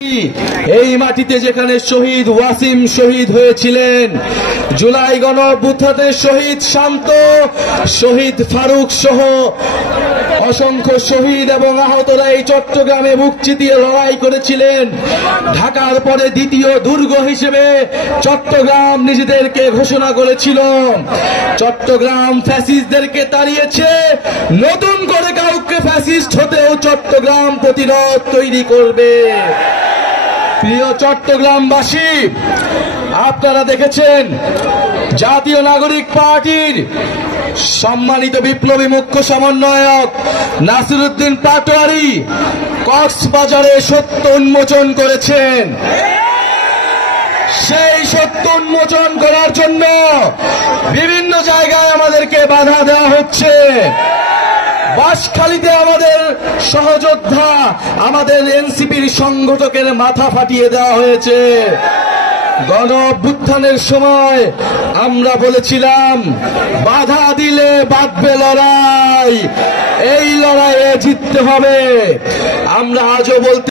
এই মাটিতে যেখানে শহীদ ওয়াসিম শহীদ হয়েছিলেন, জুলাই গণঅভ্যুত্থানে শহীদ শান্ত, শহীদ ফারুক সহ অসংখ্য শহীদ এবং আহতরা এই চট্টগ্রামে বুক চিতিয়ে লড়াই করেছিলেন। ঢাকার পরে দ্বিতীয় দুর্গ হিসেবে চট্টগ্রাম নিজেদেরকে ঘোষণা করেছিল। চট্টগ্রাম ফ্যাসিস্টদেরকে তাড়িয়েছে, নতুন করে কাউকে ফ্যাসিস্ট হতেও চট্টগ্রাম প্রতিরোধ তৈরি করবে। প্রিয় চট্টগ্রামবাসী, আপনারা দেখেছেন জাতীয় নাগরিক পার্টির সম্মানিত বিপ্লবী মুখ্য সমন্বয়ক নাসিরউদ্দিন পাটোয়ারি কক্সবাজারে সত্য উন্মোচন করেছেন। সেই সত্য উন্মোচন করার জন্য বিভিন্ন জায়গায় আমাদেরকে বাধা দেওয়া হচ্ছে। বাঁশখালীতে আমাদের সহযোদ্ধা, আমাদের এনসিপির সংগঠকের মাথা ফাটিয়ে দেওয়া হয়েছে। গণ অভ্যুত্থানের সময় আমরা বলেছিলাম বাধা দিলে বাঁধবে লড়াই, এই লড়াইয়ে জিততে হবে। আমরা আজও বলতে